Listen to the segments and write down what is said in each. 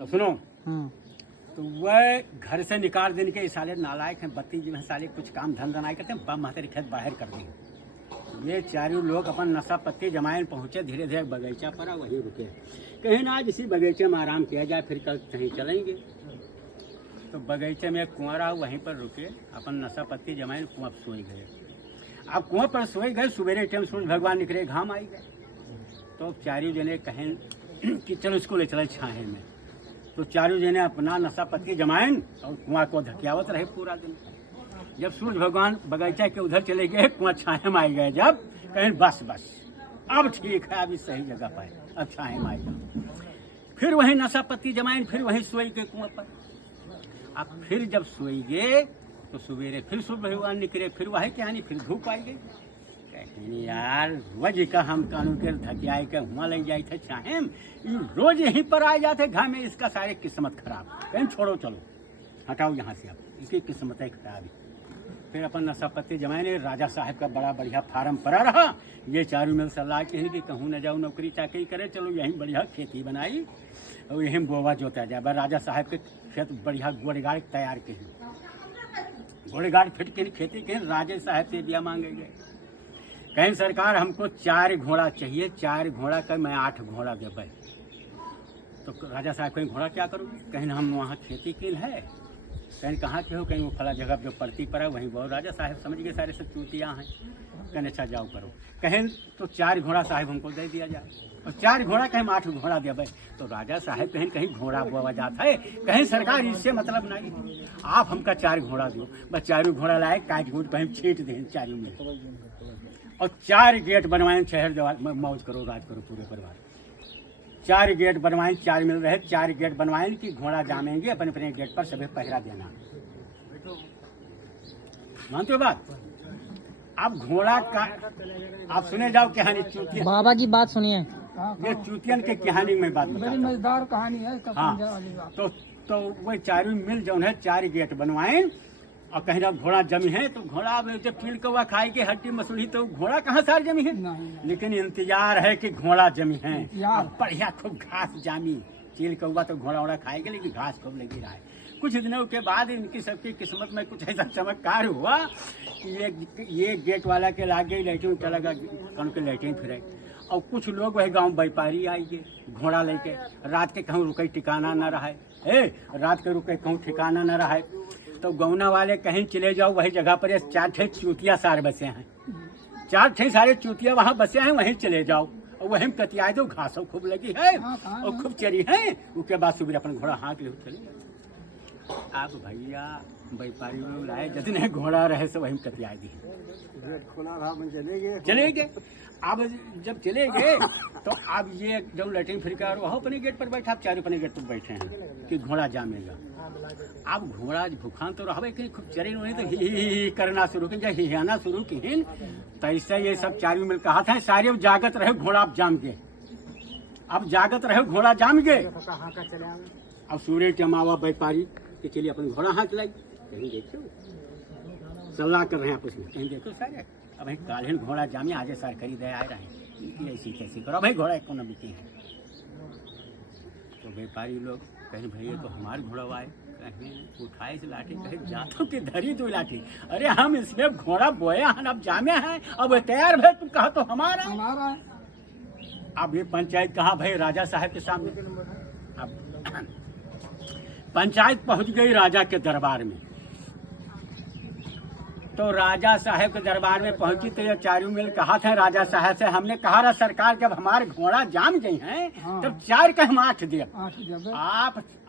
तो सुनो, तो वह घर से निकाल देने के साले नालायक हैं, बत्ती जी में साले कुछ काम धंधा नहीं करते, बम हमारे खेत बाहर कर दी। ये चारों लोग अपन नशा पत्ती जमाइन पहुंचे, धीरे धीरे बगीचा पर वहीं रुके। कहीं ना आज इसी बगीचे में आराम किया जाए, फिर कल कहीं चलेंगे। तो बगीचे में एक कुआं रहा, वहीं पर रुके, अपन नशा पत्ती जमाइन कुआं पर सोई गए। अब कुआं पर सोई गए, सवेरे टाइम सूर्य भगवान निकले, घाम आई गए। तो चारों जने कहें कि चलो इसको ले चले छाहे में। तो चारों जने अपना नशा पत्ती जमाइन और कुआं को धकियावत रहे पूरा दिन। जब सूर्य भगवान बगीचा के उधर चले गए, कुआं छाहे में आई गए, जब कहें बस अब ठीक है, अभी सही जगह पाए, अब छाहे में आएगा। फिर वही नशा पत्ती जमाइन, फिर वही सोई गए कुआं पर। अब फिर जब सोई गए तो सवेरे फिर सूर्य भगवान निकले, फिर वही कहानी, फिर धूप आई गई। कहनी यार रोज का हम कानून के धकियाई के हुआ लग जाए थे चाहे रोज यहीं पर आ जाते घाम में, इसका सारे किस्मत खराब। कहीं छोड़ो, चलो हटाओ यहाँ से, अब इसकी किस्मत खराब है। फिर अपन नशा पत्ती जमाने, राजा साहब का बड़ा बढ़िया फार्म पड़ा रहा। ये चारों मिल सलाह के कि कहूँ न जाऊँ नौकरी चाकरी करे, चलो यहीं बढ़िया खेती बनाई और यहीं बोवा जोता जाए। राजा साहब के खेत बढ़िया गोड़गाड़ तैयार के, गोड़गाड़ फिट के खेती के राजा साहब से दिया मांगे गए। कहीं सरकार हमको 4 घोड़ा चाहिए, 4 घोड़ा का मैं 8 घोड़ा दे पाए। तो राजा साहब कहीं घोड़ा क्या करूँ? कहीं हम वहाँ खेती की है, कहीं कहाँ के हो, कहीं वो फला जगह जो पड़ती पड़ा वहीं वो। राजा साहब समझ गए सारे सब चूतियाँ हैं, कहीं अच्छा जाओ करो। कहें तो 4 घोड़ा साहब हमको दे दिया जाए, और 4 घोड़ा कहीं 8 घोड़ा दे भाई। तो राजा साहब कहीं घोड़ा बोआ जाता है, कहीं सरकार इससे मतलब नहीं, आप हमका 4 घोड़ा दो। बस 4 घोड़ा लाए, काट कूट कहीं छीट दें चारों में, और 4 गेट बनवाएं, शहर जवान मौज करो, राज करो पूरे परिवार। 4 गेट बनवाएं, 4 मिल रहे, 4 गेट बनवाएं कि घोड़ा जामेंगे, अपने अपने गेट पर सभी पहरा देना। मानते हो बात? अब घोड़ा का आप सुने जाओ कहानी, चूतिया बाबा की बात सुनिए। ये चूतियन के कहानी में बात बड़ी मजेदार कहानी है। हाँ, तो वही चारों मिल जो है 4 गेट बनवाएं, और कहीं ना घोड़ा जमी है तो घोड़ा जब फील कौआ खाई के हड्डी मसूड़ी, तो घोड़ा कहाँ सार जमी है? लेकिन इंतजार है कि घोड़ा जमी है, बढ़िया खूब घास जामी। चील कौआ तो घोड़ा वोड़ा खाएगा, लेकिन घास खूब लगी रहा है। कुछ दिनों के बाद इनकी सबकी किस्मत में कुछ ऐसा चमत्कार हुआ कि ये गेट वाला के लागे लाइटिंग चला गया, कौन के लाइटिंग फिरे। और कुछ लोग वही गाँव व्यापारी आई गए घोड़ा लेके, रात के कहूँ रुके ठिकाना न रहे, रात के रुके कहूँ ठिकाना न रहे। तो गौना वाले कहीं चले जाओ, वही जगह पर 4 ठे चूतिया सार बसे हैं, 4 ठे सारे चूतिया वहाँ बसे हैं, वहीं चले जाओ और वहीं कतियाए दो, घासों खूब लगी है और खूब चरी है। उसके बाद सुबह अपन घोड़ा हाँक ले चले। अब भैया व्यापारी लोग लाए, जितने घोड़ा रहे सब वहीं कतियाए दी, चले गए। अब जब चले गए तो अब ये जब लैट्रिन फिर कर वह अपने गेट पर बैठा, आप 4 अपने गेट पर बैठे हैं कि घोड़ा जामेगा। अब घोड़ा भूखान तो रहे कि खूब चरे नहीं, तो ही करना शुरू की, जब हिहाना शुरू की तो ऐसे ये सब 4 मिल कहा था, सारे जागत रहे घोड़ा अब जाम के, अब जागत रहे घोड़ा जाम गए। अब सूर्य टमावा व्यापारी कि चलिए अपन घोड़ा हाँक लाई, कहीं देखो सलाह कर रहे हैं आपस में, कहीं देखो सारे अब भाई कालीन घोड़ा जामे आजे सार खरीदे आए रहे, ऐसी कैसी करो भाई घोड़ा को न बिके है। तो व्यापारी लोग कहीं भैया तो हमारे घोड़ा आए, कहीं उठाए से लाठी, कहीं जातों की धरी 2 लाठी। अरे हम इसमें घोड़ा बोया हैं, अब जामे हैं, अब तैयार भाई, तुम कहा तो हमारा। अब ये पंचायत कहा भाई राजा साहब के सामने। अब पंचायत पहुंच गई राजा के दरबार में। तो राजा साहब के दरबार में पहुंची तो ये 4 मिल कहा था राजा साहब से, हमने कहा रहा सरकार जब हमारे घोड़ा जाम गई हैं तब 4 का हम 8 दिया।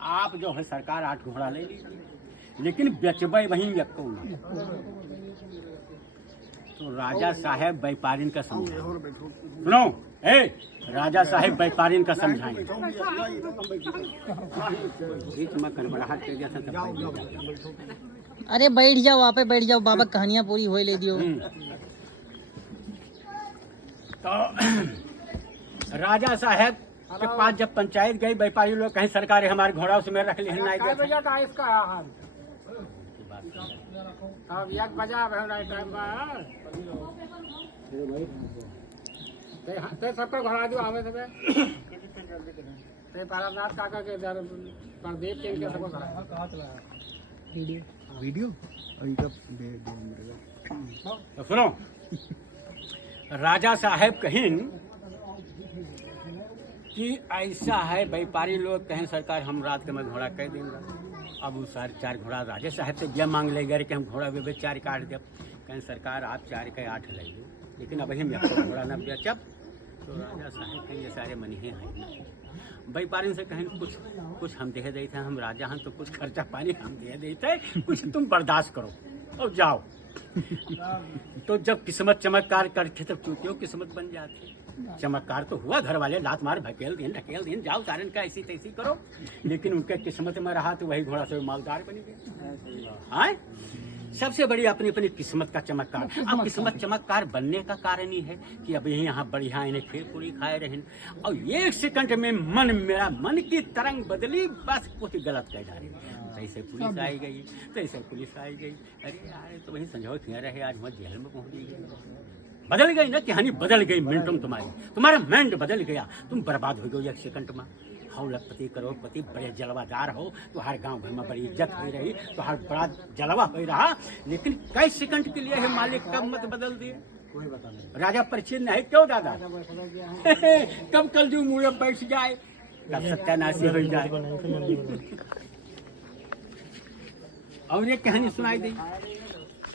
आप जो है सरकार 8 घोड़ा ले लीजिए, लेकिन बेचबे वहीं यक्को। तो राजा साहब व्यापारी का समझाए, सुनो राजा साहब व्यापारी का समझाएं। अरे बैठ जाओ, वहाँ पे बैठ जाओ बाबा, कहानियाँ पूरी हो ले दियो। तो राजा साहब के पास जब पंचायत गई, व्यापारी लोग कहीं सरकार हमारे घोड़ा उसमें रख लिया नहीं सबका घोड़ा दो आवे पारानाथ काका के दर प्रदीप के इनके सबको वीडियो तो सुनो, राजा साहब कहें कि ऐसा है, व्यापारी लोग कहें सरकार हम रात के मैं घोड़ा कह देंगे। अब वो 4.5 घोड़ा राजा साहब से जब मांग ले गए कि हम घोड़ा भी 4 काट दे। कहें सरकार आप 4 के 8 ले लो, लेकिन अब ही मैं घोड़ा न बेचब। तो राजा साहब कहें ये सारे मनीहे हैं। व्यापारी से कहें कुछ हम दे देते हैं, हम राजा हैं तो कुछ खर्चा पानी हम दे देते, कुछ तुम बर्दाश्त करो और जाओ। तो जब किस्मत चमत्कार करते तब चूतियों किस्मत बन जाती। चमत्कार तो हुआ, घर वाले लात मार ढकेल दिन जाओ सारन का ऐसी तैसी करो, लेकिन उनके किस्मत में रहा तो वही घोड़ा से मालदार बन गए। हाँ, सबसे बड़ी अपनी अपनी किस्मत का चमत्कार। अब किस्मत चमत्कार बनने का कारण ही है कि अब यही यहाँ बढ़िया इन्हें खीर पूरी खाए रहे, और 1 सेकंड में मेरा मन की तरंग बदली, बस कुछ गलत कह जा रही। तैसे पुलिस आई गई, तैसे पुलिस आई गई। अरे यार तो वही संजो क्यों रहे, आज मैं जेल में पहुंच गई। बदल गई ना कहानी, बदल गई मिनटों में तुम्हारा माइंड बदल गया, तुम बर्बाद हो गए 1 सेकंड में। हो लखपति करोड़पति बड़े जलवादार हो, तो हर गांव घर में बड़ी इज्जत हो रही, तो हर बड़ा जलवा हो रहा, लेकिन कई सेकंड के लिए है मालिक कब मत बदल दिए। कोई बता नहीं, राजा परिचित नहीं क्यों दादा कब कल जो मुँह बैठ जाए, कब सत्यानाशी हो जाए। और ये कहानी सुनाई दी।